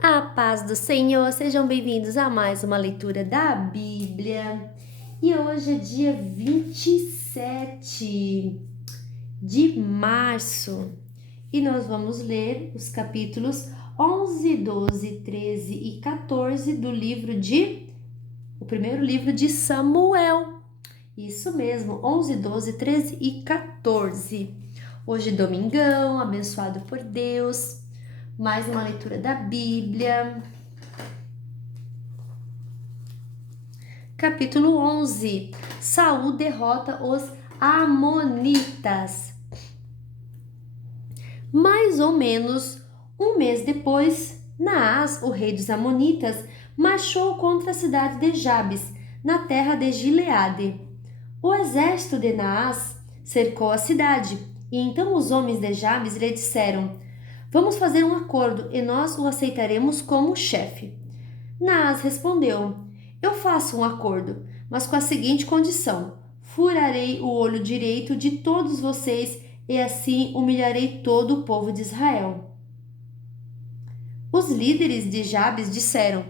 A paz do Senhor, sejam bem-vindos a mais uma leitura da Bíblia. E hoje é dia 27 de março e nós vamos ler os capítulos 11, 12, 13 e 14 do o primeiro livro de Samuel. Isso mesmo, 11, 12, 13 e 14. Hoje domingão, abençoado por Deus. Mais uma leitura da Bíblia. Capítulo 11. Saul derrota os amonitas. Mais ou menos um mês depois, Naás, o rei dos amonitas, marchou contra a cidade de Jabes, na terra de Gileade. O exército de Naás cercou a cidade, e então os homens de Jabes lhe disseram: Vamos fazer um acordo e nós o aceitaremos como chefe. Naás respondeu: Eu faço um acordo, mas com a seguinte condição: furarei o olho direito de todos vocês e assim humilharei todo o povo de Israel. Os líderes de Jabes disseram: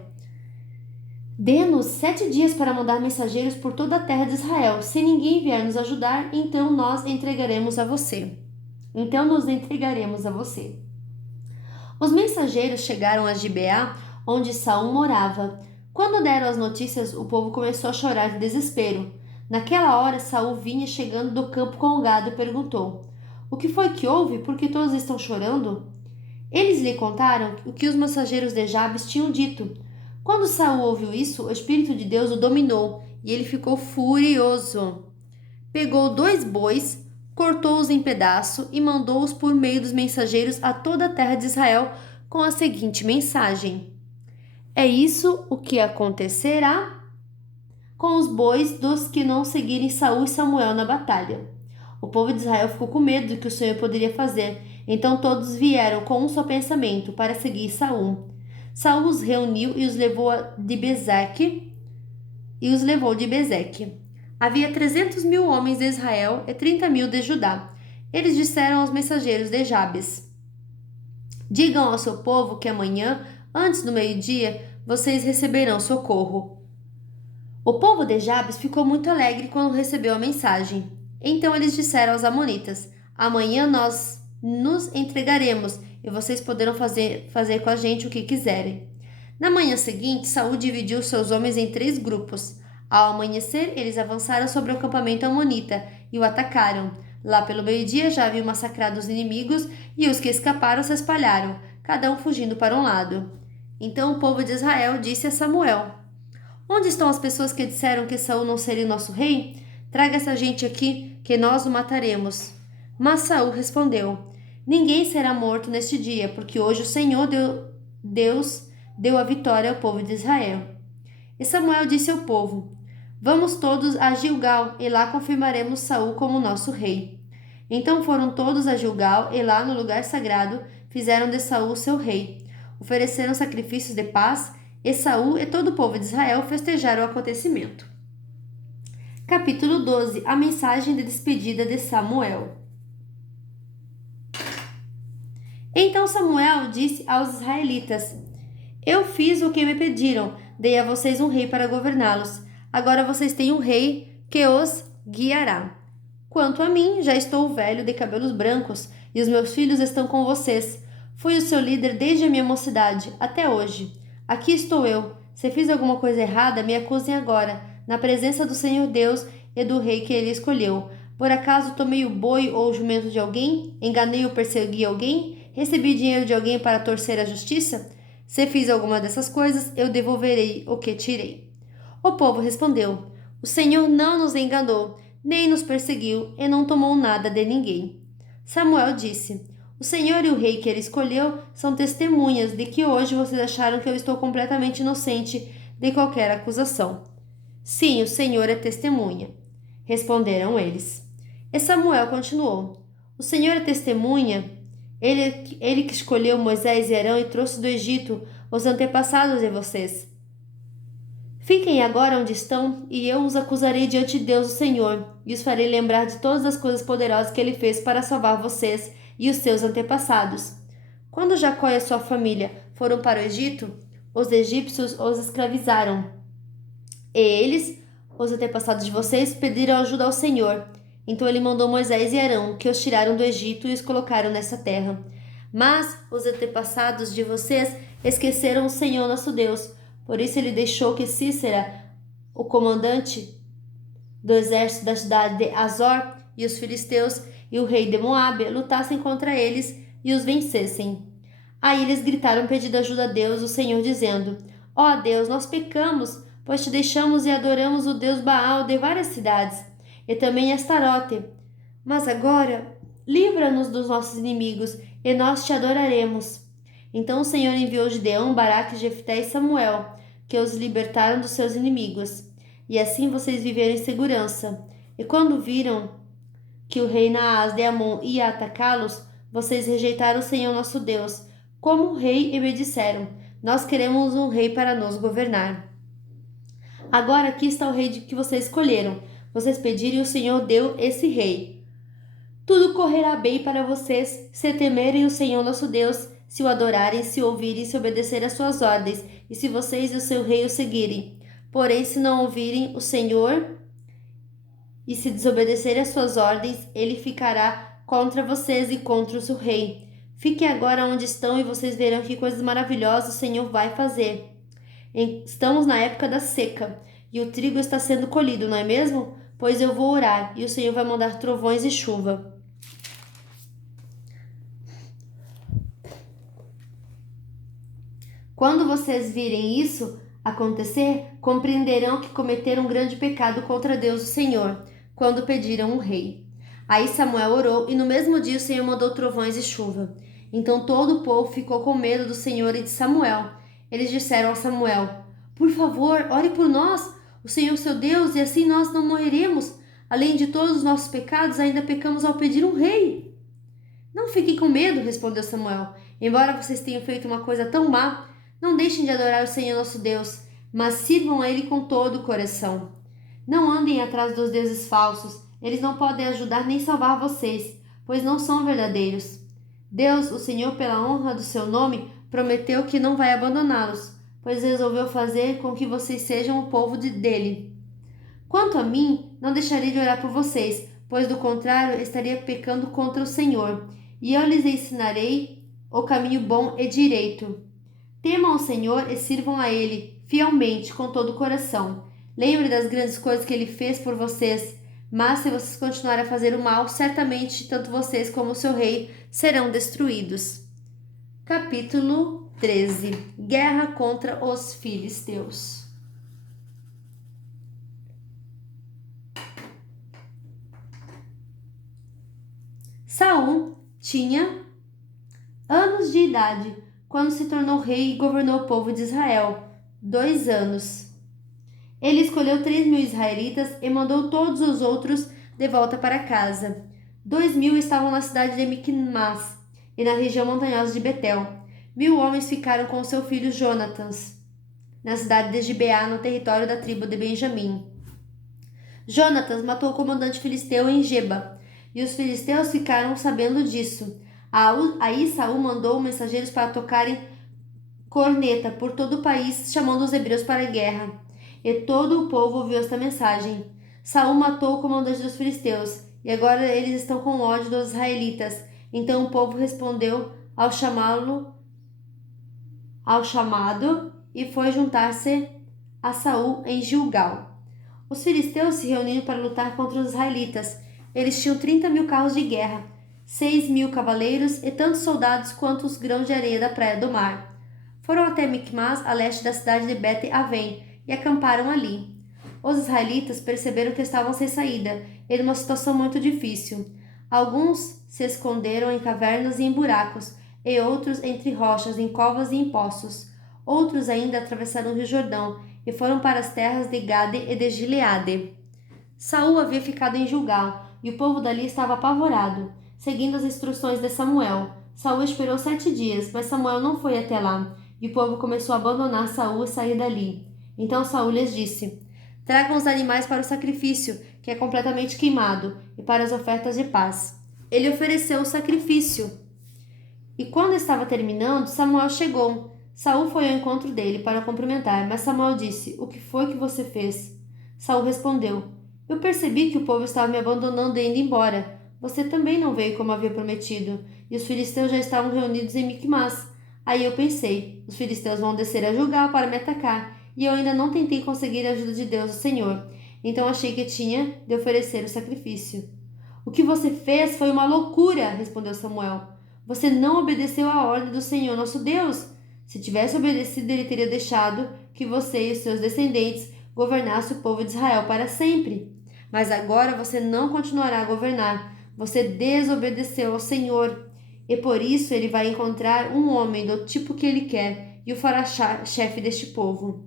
Dê-nos 7 dias para mandar mensageiros por toda a terra de Israel. Se ninguém vier nos ajudar, então nos entregaremos a você. Os mensageiros chegaram a Gibeá, onde Saul morava. Quando deram as notícias, o povo começou a chorar de desespero. Naquela hora, Saul vinha chegando do campo com o gado e perguntou: O que foi que houve? Por que todos estão chorando? Eles lhe contaram o que os mensageiros de Jabes tinham dito. Quando Saul ouviu isso, o Espírito de Deus o dominou e ele ficou furioso. Pegou 2 bois, cortou-os em pedaço e mandou-os por meio dos mensageiros a toda a terra de Israel com a seguinte mensagem: É isso o que acontecerá com os bois dos que não seguirem Saul e Samuel na batalha. O povo de Israel ficou com medo do que o Senhor poderia fazer, então todos vieram com um só pensamento para seguir Saul. Saul os reuniu e os levou de Bezeque. Havia 300.000 homens de Israel e 30.000 de Judá. Eles disseram aos mensageiros de Jabes: Digam ao seu povo que amanhã, antes do meio-dia, vocês receberão socorro. O povo de Jabes ficou muito alegre quando recebeu a mensagem. Então eles disseram aos amonitas: Amanhã nós nos entregaremos e vocês poderão fazer com a gente o que quiserem. Na manhã seguinte, Saul dividiu seus homens em 3 grupos. Ao amanhecer, eles avançaram sobre o acampamento amonita e o atacaram. Lá pelo meio-dia já haviam massacrado os inimigos e os que escaparam se espalharam, cada um fugindo para um lado. Então o povo de Israel disse a Samuel: Onde estão as pessoas que disseram que Saul não seria nosso rei? Traga essa gente aqui, que nós o mataremos. Mas Saul respondeu: Ninguém será morto neste dia, porque hoje o Senhor Deus deu a vitória ao povo de Israel. E Samuel disse ao povo: Vamos todos a Gilgal, e lá confirmaremos Saul como nosso rei. Então foram todos a Gilgal, e lá no lugar sagrado fizeram de Saul seu rei. Ofereceram sacrifícios de paz, e Saul e todo o povo de Israel festejaram o acontecimento. Capítulo 12. A mensagem de despedida de Samuel. Então Samuel disse aos israelitas: Eu fiz o que me pediram, dei a vocês um rei para governá-los. Agora vocês têm um rei que os guiará. Quanto a mim, já estou velho, de cabelos brancos, e os meus filhos estão com vocês. Fui o seu líder desde a minha mocidade, até hoje. Aqui estou eu. Se fiz alguma coisa errada, me acusem agora, na presença do Senhor Deus e do rei que ele escolheu. Por acaso tomei o boi ou o jumento de alguém? Enganei ou persegui alguém? Recebi dinheiro de alguém para torcer a justiça? Se fiz alguma dessas coisas, eu devolverei o que tirei. O povo respondeu: O Senhor não nos enganou, nem nos perseguiu e não tomou nada de ninguém. Samuel disse: O Senhor e o rei que ele escolheu são testemunhas de que hoje vocês acharam que eu estou completamente inocente de qualquer acusação. Sim, o Senhor é testemunha, responderam eles. E Samuel continuou: O Senhor é testemunha, ele que escolheu Moisés e Arão e trouxe do Egito os antepassados de vocês. Fiquem agora onde estão, e eu os acusarei diante de Deus o Senhor, e os farei lembrar de todas as coisas poderosas que ele fez para salvar vocês e os seus antepassados. Quando Jacó e a sua família foram para o Egito, os egípcios os escravizaram. E eles, os antepassados de vocês, pediram ajuda ao Senhor. Então ele mandou Moisés e Arão, que os tiraram do Egito e os colocaram nessa terra. Mas os antepassados de vocês esqueceram o Senhor nosso Deus. Por isso ele deixou que Cícera, o comandante do exército da cidade de Azor, e os filisteus e o rei de Moabe lutassem contra eles e os vencessem. Aí eles gritaram pedindo ajuda a Deus, o Senhor, dizendo: Ó Deus, nós pecamos, pois te deixamos e adoramos o Deus Baal de várias cidades, e também Astarote. Mas agora, livra-nos dos nossos inimigos, e nós te adoraremos. Então o Senhor enviou Gideão, Baraque, Jefté e Samuel, que os libertaram dos seus inimigos. E assim vocês viveram em segurança. E quando viram que o rei Naás de Amon ia atacá-los, vocês rejeitaram o Senhor nosso Deus como rei e me disseram: Nós queremos um rei para nos governar. Agora aqui está o rei que vocês escolheram. Vocês pediram e o Senhor deu esse rei. Tudo correrá bem para vocês se temerem o Senhor nosso Deus, se o adorarem, se ouvirem, se obedecerem às suas ordens, e se vocês e o seu rei o seguirem. Porém, se não ouvirem o Senhor e se desobedecerem às suas ordens, ele ficará contra vocês e contra o seu rei. Fiquem agora onde estão e vocês verão que coisas maravilhosas o Senhor vai fazer. Estamos na época da seca e o trigo está sendo colhido, não é mesmo? Pois eu vou orar e o Senhor vai mandar trovões e chuva. Quando vocês virem isso acontecer, compreenderão que cometeram um grande pecado contra Deus o Senhor, quando pediram um rei. Aí Samuel orou, e no mesmo dia o Senhor mandou trovões e chuva. Então todo o povo ficou com medo do Senhor e de Samuel. Eles disseram a Samuel: Por favor, ore por nós, o Senhor seu Deus, e assim nós não morreremos. Além de todos os nossos pecados, ainda pecamos ao pedir um rei. Não fiquem com medo, respondeu Samuel. Embora vocês tenham feito uma coisa tão má, não deixem de adorar o Senhor nosso Deus, mas sirvam a Ele com todo o coração. Não andem atrás dos deuses falsos, eles não podem ajudar nem salvar vocês, pois não são verdadeiros. Deus, o Senhor, pela honra do seu nome, prometeu que não vai abandoná-los, pois resolveu fazer com que vocês sejam o povo dele. Quanto a mim, não deixarei de orar por vocês, pois do contrário estaria pecando contra o Senhor, e eu lhes ensinarei o caminho bom e direito. Temam ao Senhor e sirvam a Ele fielmente, com todo o coração. Lembre das grandes coisas que Ele fez por vocês, mas se vocês continuarem a fazer o mal, certamente tanto vocês como o seu rei serão destruídos. Capítulo 13. Guerra contra os filisteus. Saul tinha anos de idade quando se tornou rei e governou o povo de Israel, 2 anos. Ele escolheu 3.000 israelitas e mandou todos os outros de volta para casa. 2.000 estavam na cidade de Miquimás e na região montanhosa de Betel. 1.000 homens ficaram com seu filho Jonatas, na cidade de Gibeá, no território da tribo de Benjamim. Jonatas matou o comandante filisteu em Geba, e os filisteus ficaram sabendo disso. Aí Saul mandou mensageiros para tocarem corneta por todo o país, chamando os hebreus para a guerra. E todo o povo ouviu esta mensagem. Saul matou o comandante dos filisteus, e agora eles estão com ódio dos israelitas. Então o povo respondeu ao chamado e foi juntar-se a Saul em Gilgal. Os filisteus se reuniram para lutar contra os israelitas. Eles tinham 30.000 carros de guerra, 6.000 cavaleiros e tantos soldados quanto os grãos de areia da praia do mar. Foram até Micmas, a leste da cidade de Bet-Aven, e acamparam ali. Os israelitas perceberam que estavam sem saída e numa situação muito difícil. Alguns se esconderam em cavernas e em buracos, e outros entre rochas, em covas e em poços. Outros ainda atravessaram o rio Jordão e foram para as terras de Gade e de Gileade. Saul havia ficado em Gilgal, e o povo dali estava apavorado. Seguindo as instruções de Samuel, Saul esperou 7 dias, mas Samuel não foi até lá, e o povo começou a abandonar Saul e sair dali. Então Saul lhes disse: Tragam os animais para o sacrifício, que é completamente queimado, e para as ofertas de paz. Ele ofereceu o sacrifício. E quando estava terminando, Samuel chegou. Saul foi ao encontro dele para o cumprimentar, mas Samuel disse: O que foi que você fez? Saul respondeu: Eu percebi que o povo estava me abandonando e indo embora. Você também não veio como havia prometido, e os filisteus já estavam reunidos em Micmas. Aí eu pensei: os filisteus vão descer a Gilgal para me atacar, e eu ainda não tentei conseguir a ajuda de Deus, o Senhor. Então achei que tinha de oferecer o sacrifício. O que você fez foi uma loucura, respondeu Samuel. Você não obedeceu à ordem do Senhor nosso Deus. Se tivesse obedecido, ele teria deixado que você e os seus descendentes governassem o povo de Israel para sempre. Mas agora você não continuará a governar. Você desobedeceu ao Senhor. E por isso ele vai encontrar um homem do tipo que ele quer e o fará chefe deste povo.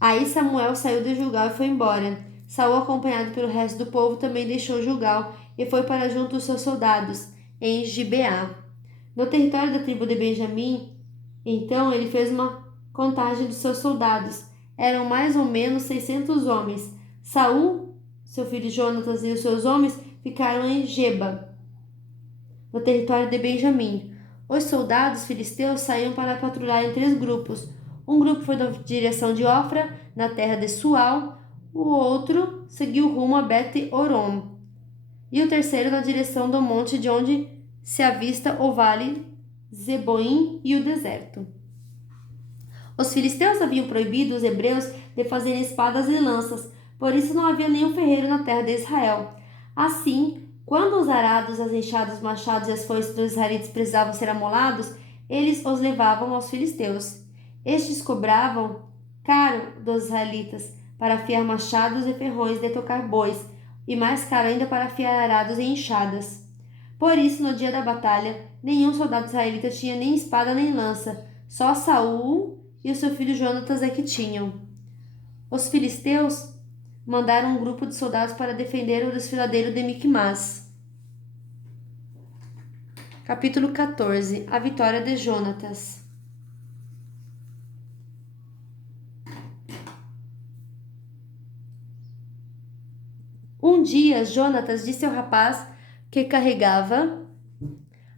Aí Samuel saiu do Gilgal e foi embora. Saul, acompanhado pelo resto do povo, também deixou Gilgal e foi para junto dos seus soldados, em Gibeá. No território da tribo de Benjamim, então ele fez uma contagem dos seus soldados. Eram mais ou menos 600 homens. Saul, seu filho Jonatas e os seus homens ficaram em Geba, no território de Benjamim. Os soldados filisteus saíram para patrulhar em 3 grupos. Um grupo foi na direção de Ofra, na terra de Sual. O outro seguiu rumo a Bet-Orom. E o terceiro na direção do monte de onde se avista o vale Zeboim e o deserto. Os filisteus haviam proibido os hebreus de fazerem espadas e lanças, por isso não havia nenhum ferreiro na terra de Israel. Assim, quando os arados, as enxadas, os machados e as foices dos israelitas precisavam ser amolados, eles os levavam aos filisteus. Estes cobravam caro dos israelitas para afiar machados e ferrões de tocar bois, e mais caro ainda para afiar arados e enxadas. Por isso, no dia da batalha, nenhum soldado israelita tinha nem espada nem lança, só Saul e o seu filho Jonatas é que tinham. Os filisteus mandaram um grupo de soldados para defender o desfiladeiro de Micmas. Capítulo 14. A vitória de Jonatas. Um dia, Jonatas disse ao rapaz que carregava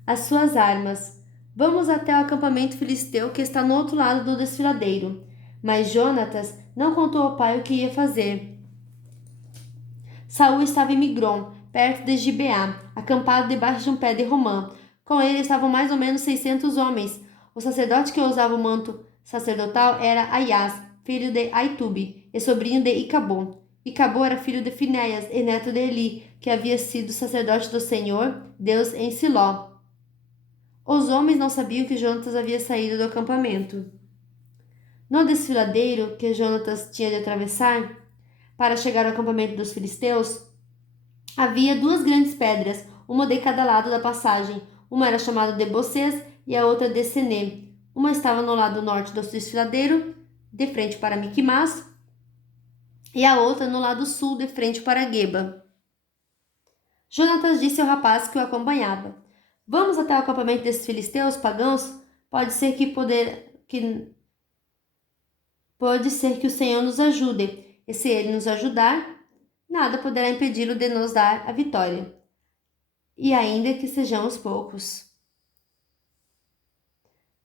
as suas armas: Vamos até o acampamento filisteu que está no outro lado do desfiladeiro. Mas Jonatas não contou ao pai o que ia fazer. Saul estava em Migron, perto de Gibeá, acampado debaixo de um pé de romã. Com ele estavam mais ou menos 600 homens. O sacerdote que usava o manto sacerdotal era Aias, filho de Aitube, e sobrinho de Icabô. Icabô era filho de Finéias e neto de Eli, que havia sido sacerdote do Senhor, Deus em Siló. Os homens não sabiam que Jonatas havia saído do acampamento. No desfiladeiro que Jonatas tinha de atravessar para chegar ao acampamento dos filisteus, havia 2 grandes pedras, uma de cada lado da passagem. Uma era chamada de Bocês e a outra de Senê. Uma estava no lado norte do desfiladeiro, de frente para Micmas, e a outra no lado sul, de frente para Geba. Jonatas disse ao rapaz que o acompanhava: Vamos até o acampamento desses filisteus pagãos? Pode ser que o Senhor nos ajude, e se ele nos ajudar, nada poderá impedi-lo de nos dar a vitória, e ainda que sejamos poucos.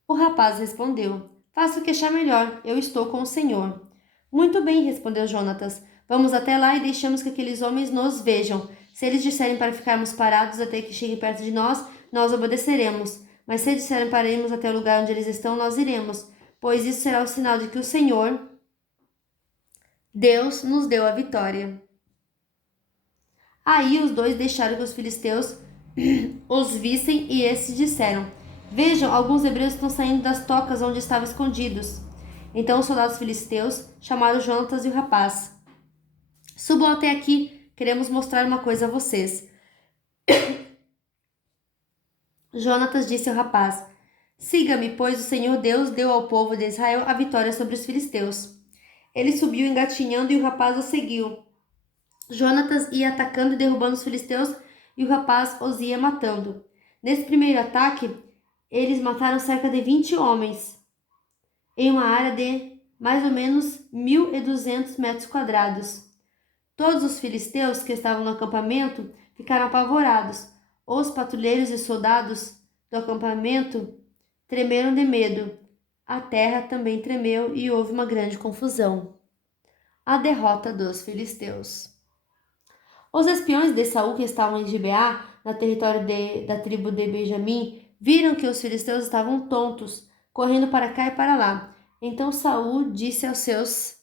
O rapaz respondeu: Faça o que achar melhor, eu estou com o Senhor. Muito bem, respondeu Jonatas. Vamos até lá e deixamos que aqueles homens nos vejam. Se eles disserem para ficarmos parados até que cheguem perto de nós, nós obedeceremos. Mas se disserem para irmos até o lugar onde eles estão, nós iremos, pois isso será o sinal de que o Senhor, Deus, nos deu a vitória. Aí os dois deixaram que os filisteus os vissem e esses disseram: Vejam, alguns hebreus estão saindo das tocas onde estavam escondidos. Então os soldados filisteus chamaram Jonatas e o rapaz. Subam até aqui, queremos mostrar uma coisa a vocês. Jonatas disse ao rapaz: Siga-me, pois o Senhor Deus deu ao povo de Israel a vitória sobre os filisteus. Ele subiu engatinhando e o rapaz o seguiu. Jonatas ia atacando e derrubando os filisteus e o rapaz os ia matando. Nesse primeiro ataque, eles mataram cerca de 20 homens, em uma área de mais ou menos 1.200 metros quadrados. Todos os filisteus que estavam no acampamento ficaram apavorados. Os patrulheiros e soldados do acampamento tremeram de medo. a terra também tremeu e houve uma grande confusão. A derrota dos filisteus. Os espiões de Saul que estavam em Gibeá, no território da tribo de Benjamim, viram que os filisteus estavam tontos, correndo para cá e para lá. Então Saul disse aos seus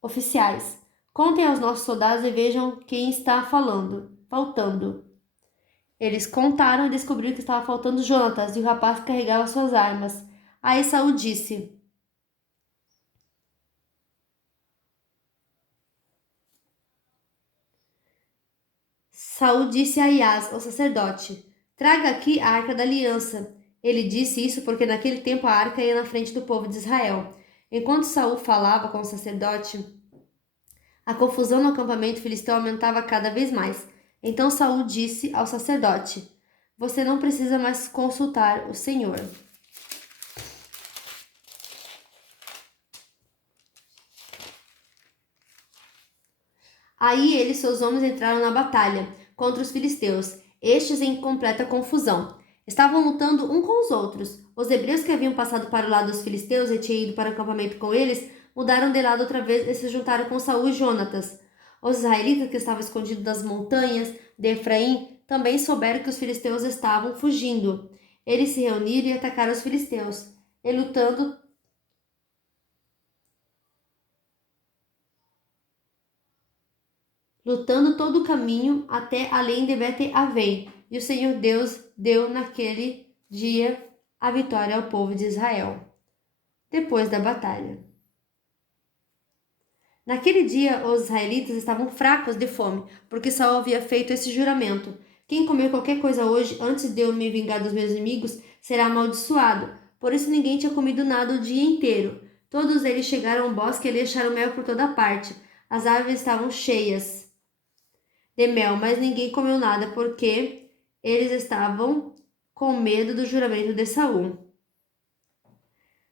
oficiais: Contem aos nossos soldados e vejam quem está faltando. Eles contaram e descobriram que estava faltando Jonatas e o rapaz que carregava suas armas. Aí Saul disse: a Iás, o sacerdote: Traga aqui a arca da aliança. Ele disse isso porque naquele tempo a arca ia na frente do povo de Israel. Enquanto Saul falava com o sacerdote, a confusão no acampamento filisteu aumentava cada vez mais. Então Saul disse ao sacerdote: Você não precisa mais consultar o Senhor. Aí ele e seus homens entraram na batalha contra os filisteus, estes em completa confusão. Estavam lutando um com os outros. Os hebreus que haviam passado para o lado dos filisteus e tinham ido para o acampamento com eles, mudaram de lado outra vez e se juntaram com Saul e Jonatas. Os israelitas que estavam escondidos nas montanhas de Efraim também souberam que os filisteus estavam fugindo. Eles se reuniram e atacaram os filisteus. E lutando todo o caminho até além de Bet-Avém. E o Senhor Deus deu naquele dia a vitória ao povo de Israel. Depois da batalha. Naquele dia, os israelitas estavam fracos de fome, porque Saul havia feito esse juramento: Quem comer qualquer coisa hoje, antes de eu me vingar dos meus inimigos, será amaldiçoado. Por isso ninguém tinha comido nada o dia inteiro. Todos eles chegaram ao bosque e ali acharam mel por toda parte. As árvores estavam cheias de mel, mas ninguém comeu nada porque eles estavam com medo do juramento de Saul.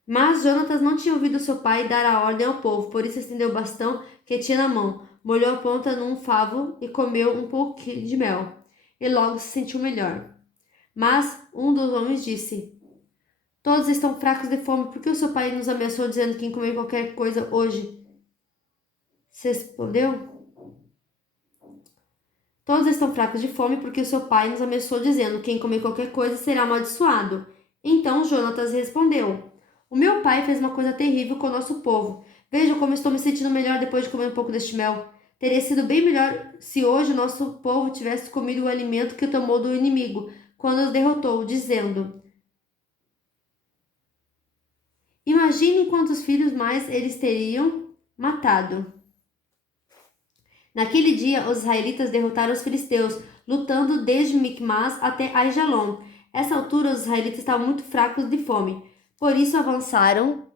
Mas Jonatas não tinha ouvido seu pai dar a ordem ao povo, por isso estendeu o bastão que tinha na mão, molhou a ponta num favo e comeu um pouquinho de mel, e logo se sentiu melhor. Mas um dos homens disse: Todos estão fracos de fome, por que o seu pai nos ameaçou dizendo que quem comer qualquer coisa hoje? Se respondeu: Todos estão fracos de fome porque o seu pai nos ameaçou dizendo: Quem comer qualquer coisa será amaldiçoado. Então Jonatas respondeu: O meu pai fez uma coisa terrível com o nosso povo. Veja como estou me sentindo melhor depois de comer um pouco deste mel. Teria sido bem melhor se hoje o nosso povo tivesse comido o alimento que tomou do inimigo, quando os derrotou, dizendo: Imagine quantos filhos mais eles teriam matado. Naquele dia, os israelitas derrotaram os filisteus, lutando desde Micmas até Aijalon. Essa altura, os israelitas estavam muito fracos de fome. Por isso, avançaram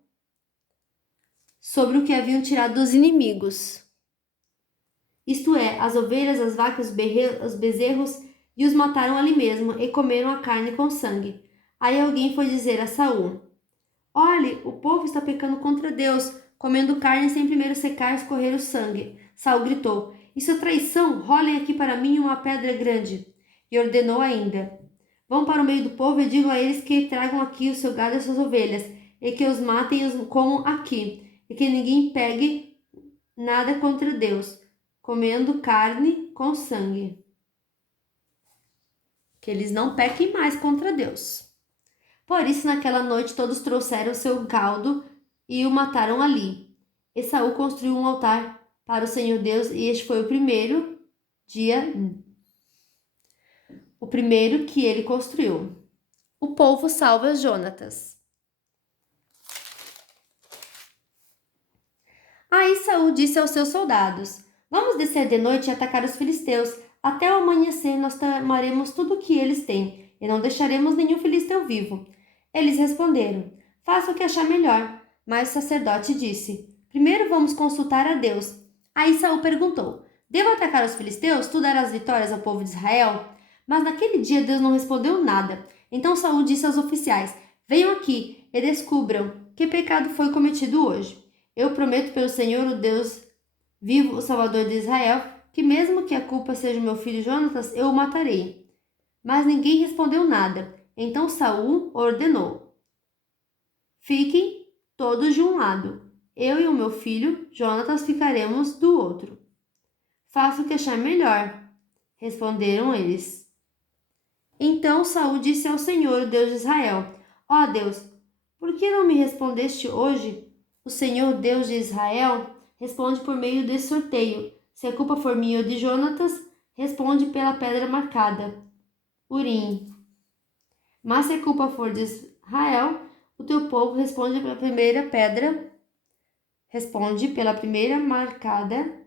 sobre o que haviam tirado dos inimigos. Isto é, as ovelhas, as vacas, os bezerros, e os mataram ali mesmo, e comeram a carne com sangue. Aí alguém foi dizer a Saul: Olhe, o povo está pecando contra Deus, comendo carne sem primeiro secar e escorrer o sangue. Saul gritou: Isso é traição! Rolem aqui para mim uma pedra grande. E ordenou ainda: Vão para o meio do povo e digam a eles que tragam aqui o seu gado e as suas ovelhas, e que os matem e os comam aqui, e que ninguém pegue nada contra Deus, comendo carne com sangue. Que eles não pequem mais contra Deus. Por isso, naquela noite, todos trouxeram seu caldo e o mataram ali. E Saul construiu um altar para o Senhor Deus, e este foi o primeiro que ele construiu. O povo salva Jonatas. Aí Saul disse aos seus soldados: Vamos descer de noite e atacar os filisteus. Até o amanhecer nós tomaremos tudo o que eles têm, e não deixaremos nenhum filisteu vivo. Eles responderam: Faça o que achar melhor. Mas o sacerdote disse: Primeiro vamos consultar a Deus. Aí Saul perguntou: Devo atacar os filisteus? Tu darás vitórias ao povo de Israel? Mas naquele dia Deus não respondeu nada. Então Saul disse aos oficiais: Venham aqui e descubram que pecado foi cometido hoje. Eu prometo pelo Senhor, o Deus vivo, o Salvador de Israel, que mesmo que a culpa seja meu filho Jonatas, eu o matarei. Mas ninguém respondeu nada. Então Saul ordenou: Fiquem todos de um lado. Eu e o meu filho, Jonatas, ficaremos do outro. Faça o que achar melhor, responderam eles. Então Saul disse ao Senhor, o Deus de Israel: Ó Deus, por que não me respondeste hoje? O Senhor, Deus de Israel, responde por meio desse sorteio. Se a culpa for minha ou de Jonatas, responde pela pedra marcada, Urim. Mas se a culpa for de Israel, o teu povo responde pela primeira pedra, responde pela primeira marcada,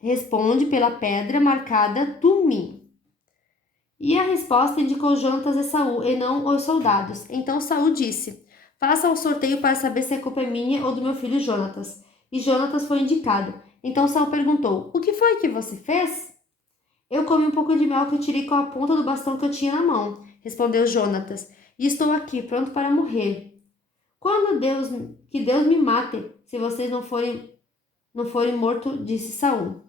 responde pela pedra marcada Tumim. E a resposta indicou Jonatas e Saul, e não os soldados. Então Saul disse: Faça um sorteio para saber se a culpa é minha ou do meu filho Jonatas. E Jonatas foi indicado. Então Saul perguntou: O que foi que você fez? Eu comi um pouco de mel que eu tirei com a ponta do bastão que eu tinha na mão, respondeu Jonatas, e estou aqui, pronto para morrer. Que Deus me mate, se vocês não forem mortos, disse Saul.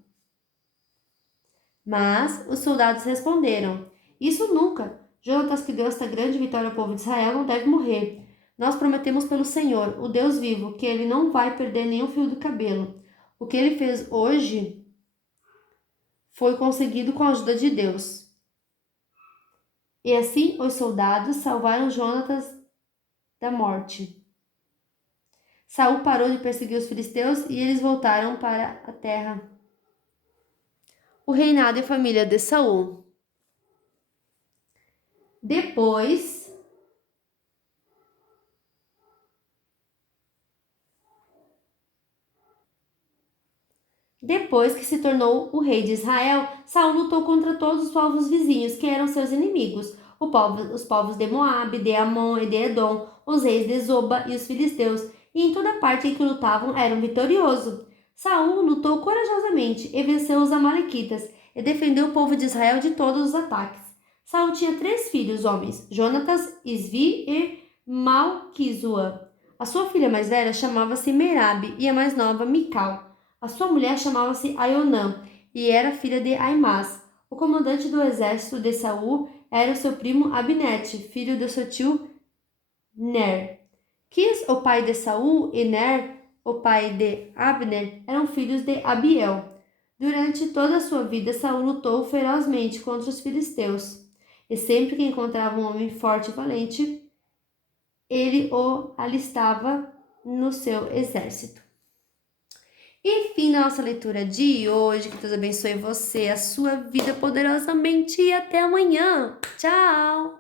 Mas os soldados responderam: Isso nunca! Jonatas, que deu esta grande vitória ao povo de Israel, não deve morrer. Nós prometemos pelo Senhor, o Deus vivo, que ele não vai perder nenhum fio do cabelo. O que ele fez hoje foi conseguido com a ajuda de Deus. E assim os soldados salvaram Jonatas da morte. Saul parou de perseguir os filisteus e eles voltaram para a terra. O reinado e família de Saul. Depois que se tornou o rei de Israel, Saul lutou contra todos os povos vizinhos que eram seus inimigos, os povos de Moabe, de Amon e de Edom, os reis de Zoba e os filisteus, e em toda parte em que lutavam eram vitoriosos. Saul lutou corajosamente e venceu os amalequitas e defendeu o povo de Israel de todos os ataques. Saul tinha 3 filhos homens, Jonatas, Isvi e Malquisua. A sua filha mais velha chamava-se Merabe e a mais nova Mical. A sua mulher chamava-se Aionã e era filha de Aimás. O comandante do exército de Saul era o seu primo Abinete, filho de seu tio Ner. Quis, o pai de Saul, e Ner, o pai de Abner, eram filhos de Abiel. Durante toda a sua vida, Saul lutou ferozmente contra os filisteus. E sempre que encontrava um homem forte e valente, ele o alistava no seu exército. E fim da nossa leitura de hoje. Que Deus abençoe você, a sua vida poderosamente e até amanhã. Tchau!